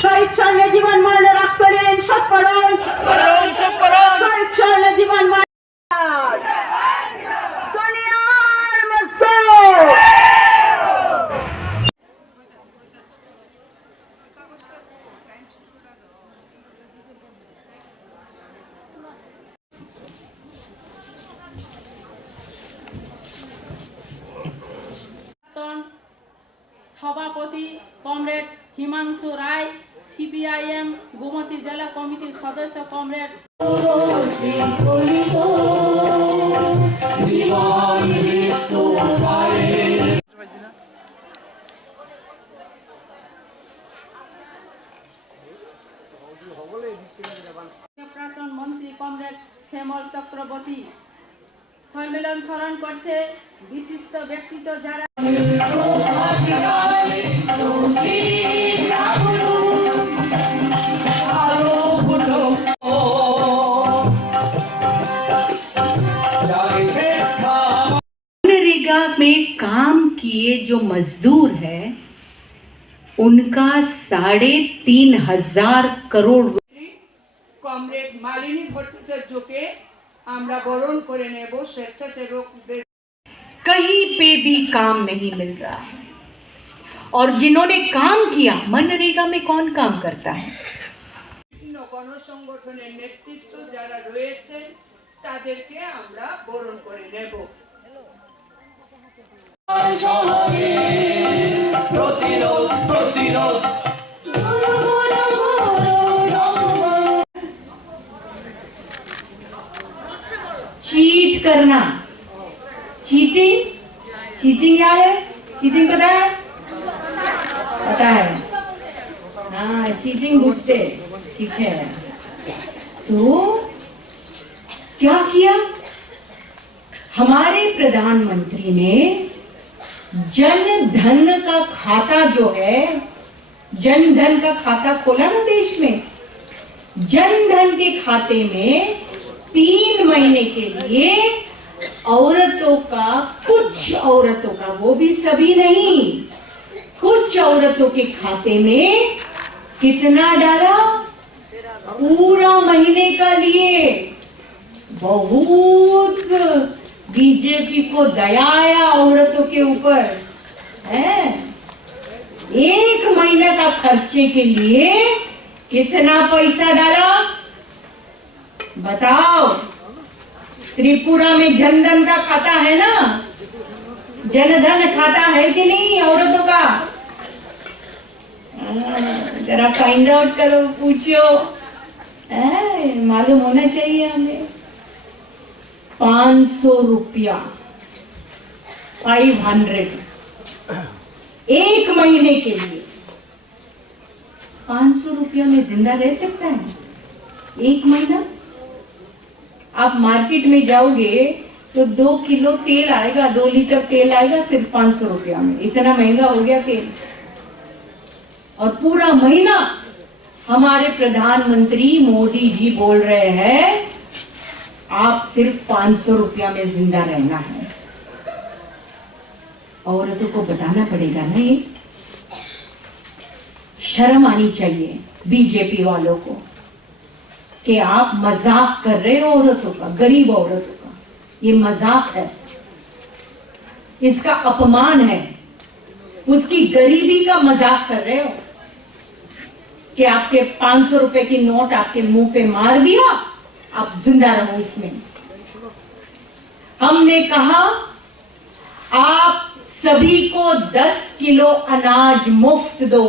স্বইচ্ছায় জীবন মান রাখ করেন সব করুন স্বইচ্ছায় জীবন মান সভাপতি কমরেড হিমাংশু রায়, সিপিআইএম গোমতী জেলা কমিটির সদস্য কমরেড প্রাক্তন মন্ত্রী কমরেড শ্যামল চক্রবর্তী। সম্মেলন স্মরণ করছে বিশিষ্ট ব্যক্তিত্ব যারা मनरेगा में काम किए जो मजदूर हैं उनका 3,500 करोड़ কমরেড মালিনী ভট্টাচার্যকে আমরা বরণ করে নেব। স্বেচ্ছাসেবকদের कहीं पे भी काम नहीं मिल रहा है और जिन्होंने काम किया, मनरेगा में कौन काम करता है? বিভিন্ন গণসংগঠনের নেতৃত্ব যারা রয়েছে তাদেরকে আমরা বরণ করে নেব। चीट करना, चीटिंग याद है? चीटिंग पता है? पता है, हाँ चीटिंग बुझते, ठीक है। तो क्या किया हमारे प्रधानमंत्री ने? जन धन का खाता जो है, जन धन का खाता खोला ना देश में। जन धन के खाते में 3 महीने के लिए औरतों का, कुछ औरतों का, वो भी सभी नहीं, कुछ औरतों के खाते में कितना डाला? पूरा महीने का लिए। बहुत बीजेपी को दया आया औरतों के ऊपर है। 1 महीने का खर्चे के लिए कितना पैसा डाला बताओ? त्रिपुरा में जनधन का खाता है ना? जनधन खाता है कि नहीं औरतों का? जरा फाइंड आउट करो, पूछो, मालूम होना चाहिए हमें। 500 रुपया, 500 1 महीने के लिए। 500 रुपया में जिंदा रह सकता है 1 महीना? आप मार्केट में जाओगे तो 2 किलो तेल आएगा, 2 लीटर तेल आएगा सिर्फ 500 रुपया में। इतना महंगा हो गया तेल। और पूरा महीना हमारे प्रधानमंत्री मोदी जी बोल रहे हैं आप सिर्फ 500 रुपया में जिंदा रहना है। औरतों को बताना पड़ेगा ना, ये शर्म आनी चाहिए बीजेपी वालों को कि आप मजाक कर रहे हो औरतों का, गरीब औरतों का। ये मजाक है, इसका अपमान है, उसकी गरीबी का मजाक कर रहे हो कि आपके 500 रुपए की नोट आपके मुंह पे मार दिया, आप जिंदा रहो इसमें। हमने कहा आप सभी को 10 किलो अनाज मुफ्त दो,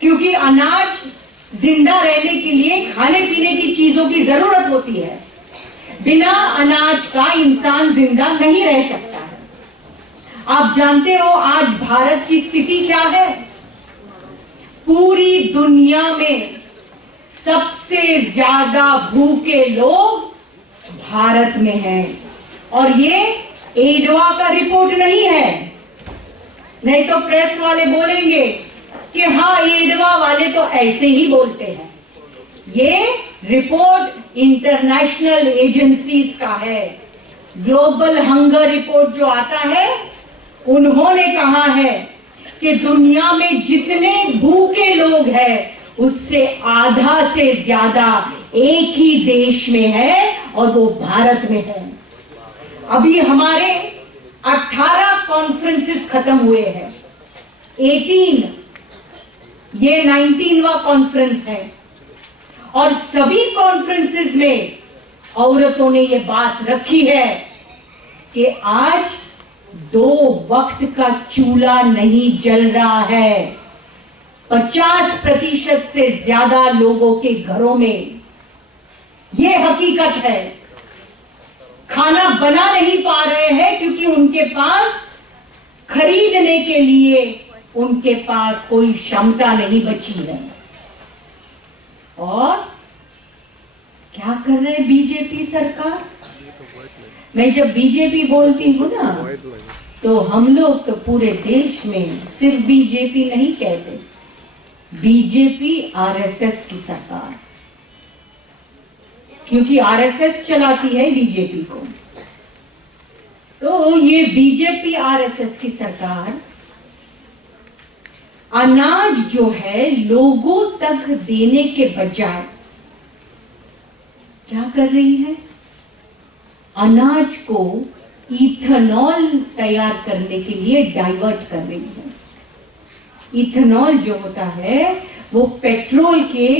क्योंकि अनाज जिंदा रहने के लिए खाने पीने की चीजों की जरूरत होती है। बिना अनाज का इंसान जिंदा नहीं रह सकता है। आप जानते हो आज भारत की स्थिति क्या है? पूरी दुनिया में सबसे ज्यादा भूखे लोग भारत में हैं। और ये एडवा का रिपोर्ट नहीं है, नहीं तो प्रेस वाले बोलेंगे कि हाँ एडवा वाले तो ऐसे ही बोलते हैं। ये रिपोर्ट इंटरनेशनल एजेंसीज का है। ग्लोबल हंगर रिपोर्ट जो आता है, उन्होंने कहा है कि दुनिया में जितने भूखे लोग हैं उससे आधा से ज्यादा एक ही देश में है और वो भारत में है। अभी हमारे 18 कॉन्फ्रेंसेस खत्म हुए हैं, 18, ये 19वां कॉन्फ्रेंस है और सभी कॉन्फ्रेंसेस में औरतों ने ये बात रखी है कि आज 2 वक्त का चूल्हा नहीं जल रहा है। 50% से ज्यादा लोगों के घरों में ये हकीकत है, खाना बना नहीं पा रहे हैं क्योंकि उनके पास खरीदने के लिए उनके पास कोई क्षमता नहीं बची है। और क्या कर रहे बीजेपी सरकार? मैं जब बीजेपी बोलती हूं ना, तो हम लोग तो पूरे देश में सिर्फ बीजेपी नहीं कहते, बीजेपी आरएसएस की सरकार, क्योंकि आरएसएस चलाती है बीजेपी को। तो ये बीजेपी आरएसएस की सरकार अनाज जो है लोगों तक देने के बजाय क्या कर रही है? अनाज को इथेनॉल तैयार करने के लिए डाइवर्ट कर रही है। इथेनॉल जो होता है वो पेट्रोल की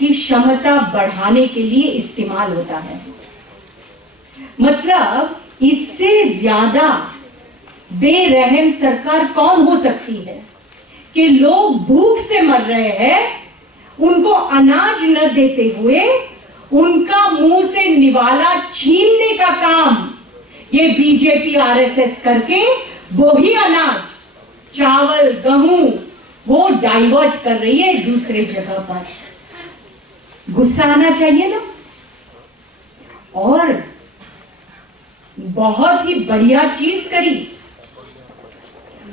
क्षमता बढ़ाने के लिए इस्तेमाल होता है। मतलब इससे ज्यादा बेरहम सरकार कौन हो सकती है कि लोग भूख से मर रहे हैं, उनको अनाज न देते हुए उनका मुंह से निवाला छीनने का काम ये बीजेपी आरएसएस करके वही अनाज, चावल, गेहूं वो डाइवर्ट कर रही है दूसरे जगह पर। गुस्सा आना चाहिए ना। और बहुत ही बढ़िया चीज करी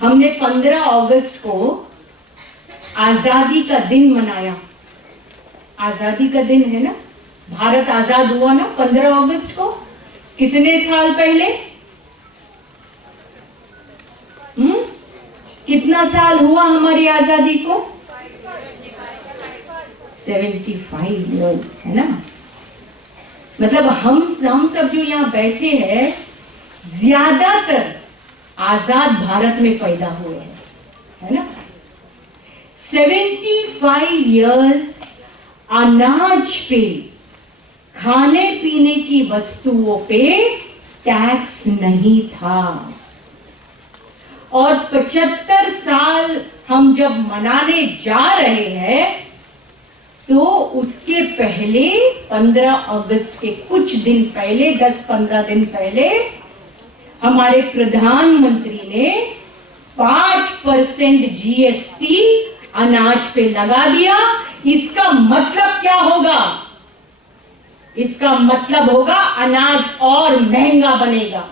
हमने। 15 अगस्त को आजादी का दिन मनाया। आजादी का दिन है ना, भारत आजाद हुआ ना 15 अगस्त को। कितने साल पहले? कितना साल हुआ हमारी आजादी को? 75 इयर्स, है ना। मतलब हम सब जो यहाँ बैठे हैं ज्यादातर आजाद भारत में पैदा हुए हैं, है ना। 75 इयर्स अनाज पे, खाने पीने की वस्तुओं पे टैक्स नहीं था। और 75 साल हम जब मनाने जा रहे हैं तो उसके पहले 15 अगस्त के कुछ दिन पहले, 10-15 दिन पहले हमारे प्रधानमंत्री ने 5% जीएसटी अनाज पे लगा दिया। इसका मतलब क्या होगा? इसका मतलब होगा अनाज और महंगा बनेगा।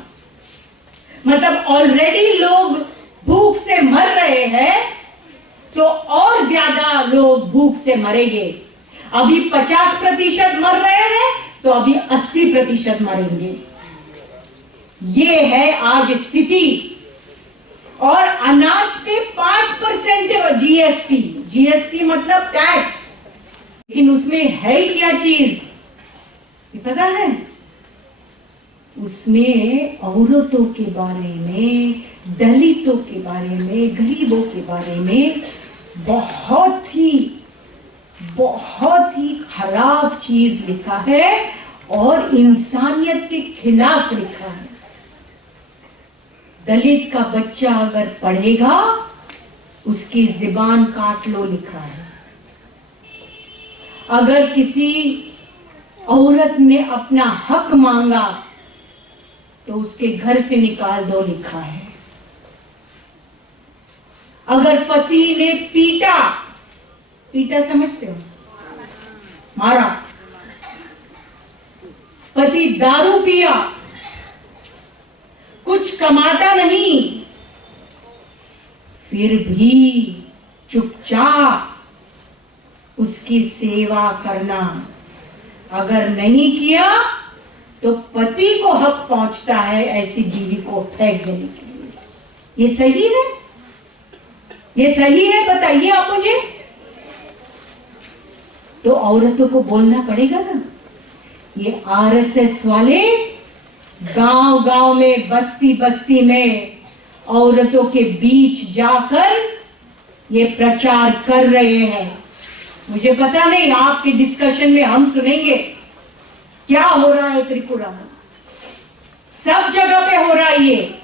मतलब ऑलरेडी लोग भूख से मर रहे हैं तो और ज्यादा लोग भूख से मरेंगे। अभी 50% मर रहे हैं तो अभी 80% मरेंगे। ये है आज स्थिति। और अनाज पे 5% जीएसटी, जीएसटी मतलब टैक्स। लेकिन उसमें है क्या चीज ये पता है? उसमें औरतों के बारे में, दलितों के बारे में, गरीबों के बारे में बहुत ही खराब चीज लिखा है और इंसानियत के खिलाफ लिखा है। दलित का बच्चा अगर पढ़ेगा उसकी जुबान काट लो लिखा है। अगर किसी औरत ने अपना हक मांगा तो उसके घर से निकाल दो लिखा है। अगर पति ने पीटा, पीटा समझते हो, मारा, पति दारू पिया, कुछ कमाता नहीं, फिर भी चुपचाप उसकी सेवा करना। अगर नहीं किया तो पति को हक पहुंचता है ऐसी बीवी को फेंक देने के लिए। ये सही है? ये सही है? बताइए आप मुझे। तो औरतों को बोलना पड़ेगा ना। ये आरएसएस वाले गांव गांव में, बस्ती बस्ती में औरतों के बीच जाकर ये प्रचार कर रहे हैं। मुझे पता नहीं, आपके डिस्कशन में हम सुनेंगे क्या हो रहा है त्रिपुरा में। सब जगह पे हो रहा है ये,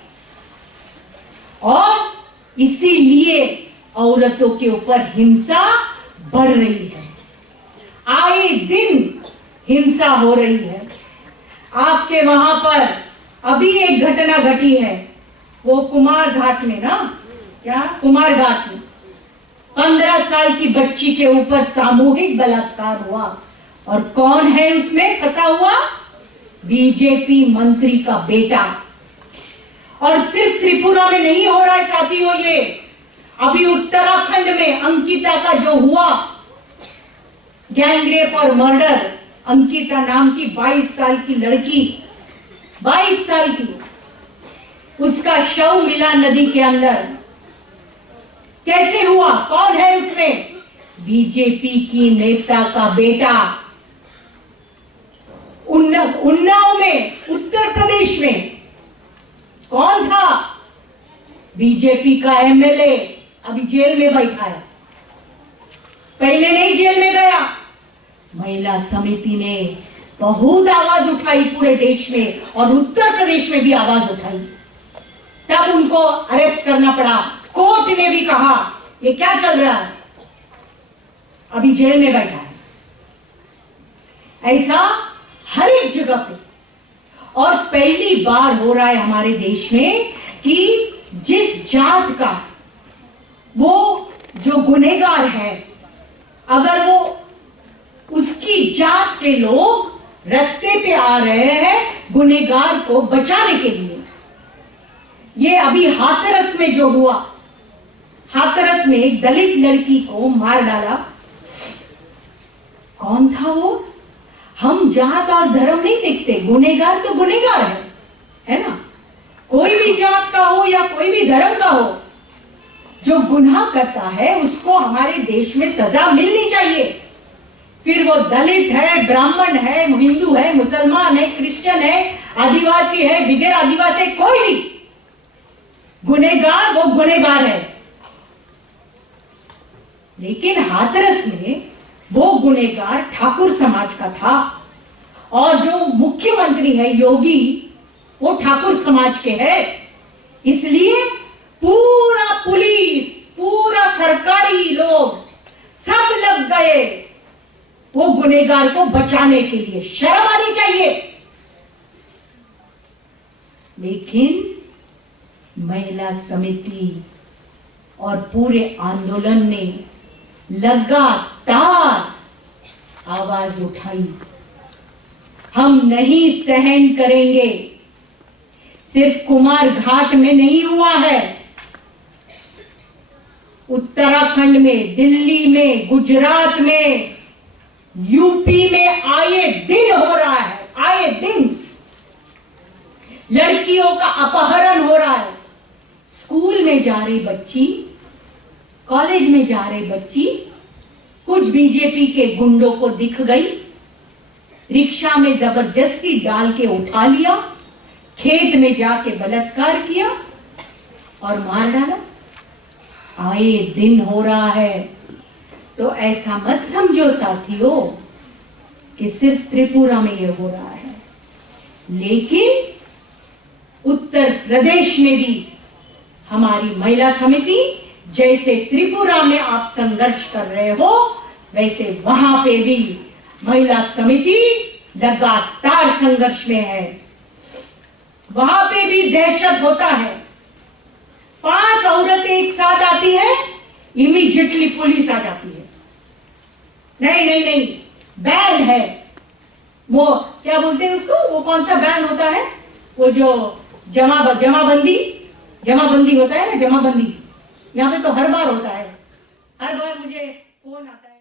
और इसीलिए औरतों के ऊपर हिंसा बढ़ रही है। आए दिन हिंसा हो रही है। आपके वहां पर अभी एक घटना घटी है, वो कुमार घाट में ना, क्या कुमार घाट में 15 साल की बच्ची के ऊपर सामूहिक बलात्कार हुआ। और कौन है उसमें फंसा हुआ? बीजेपी मंत्री का बेटा। और सिर्फ त्रिपुरा में नहीं हो रहा है साथियों, ये अभी उत्तराखंड में अंकिता का जो हुआ गैंगरेप और मर्डर, अंकिता नाम की 22 साल की लड़की, 22 साल की, उसका शव मिला नदी के अंदर। कैसे हुआ? कौन है उसमें? बीजेपी की नेता का बेटा। उन्नाव में, उत्तर प्रदेश में कौन था? बीजेपी का एमएलए, अभी जेल में बैठा है। पहले नहीं जेल में गया। महिला समिति ने बहुत आवाज उठाई पूरे देश में, और उत्तर प्रदेश में भी आवाज उठाई, तब उनको अरेस्ट करना पड़ा। कोर्ट ने भी कहा ये क्या चल रहा है, अभी जेल में बैठा है। ऐसा हर एक जगह पे, और पहली बार हो रहा है हमारे देश में कि जिस जात का वो जो गुनहगार है, अगर वो उसकी जात के लोग रास्ते पे आ रहे हैं गुनहगार को बचाने के लिए। ये अभी हाथरस में जो हुआ, हाथरस में एक दलित लड़की को मार डाला। कौन था वो? हम जात और धर्म नहीं देखते, गुनहगार तो गुनहगार है ना? कोई भी जात का हो या कोई भी धर्म का हो, जो गुनाह करता है उसको हमारे देश में सजा मिलनी चाहिए। फिर वो दलित है, ब्राह्मण है, हिंदू है, मुसलमान है, क्रिश्चियन है, आदिवासी है, बिगैर आदिवासी, कोई भी गुनहगार वो गुनहगार है। लेकिन हाथरस में वो गुनहगार ठाकुर समाज का था, और जो मुख्यमंत्री है योगी, वो ठाकुर समाज के है। इसलिए पूरा पुलिस, पूरा सरकारी लोग सब लग गए वो गुनहगार को बचाने के लिए। शर्म आनी चाहिए। लेकिन महिला समिति और पूरे आंदोलन ने लगातार आवाज उठाई, हम नहीं सहन करेंगे। सिर्फ कुमार घाट में नहीं हुआ है, उत्तराखंड में, दिल्ली में, गुजरात में, यूपी में आए दिन हो रहा है। आए दिन लड़कियों का अपहरण हो रहा है। स्कूल में जा रही बच्ची, कॉलेज में जा रही बच्ची कुछ बीजेपी के गुंडों को दिख गई, रिक्शा में जबरदस्ती डाल के उठा लिया, खेत में जाके बलात्कार किया और मार डाला। आए दिन हो रहा है। तो ऐसा मत समझो साथियों कि सिर्फ त्रिपुरा में ये हो रहा है, लेकिन उत्तर प्रदेश में भी हमारी महिला समिति, जैसे त्रिपुरा में आप संघर्ष कर रहे हो, वैसे वहां पे भी महिला समिति लगातार संघर्ष में है। वहां पे भी दहशत होता है। 5 औरतें एक साथ आती है, इमीडिएटली पुलिस आ जाती है। नहीं नहीं नहीं, बैन है। वो क्या बोलते हैं उसको, वो कौन सा बैन होता है, वो जो जमाबंदी होता है ना, जमाबंदी। यहाँ पे तो हर बार होता है। हर बार मुझे फोन आता है।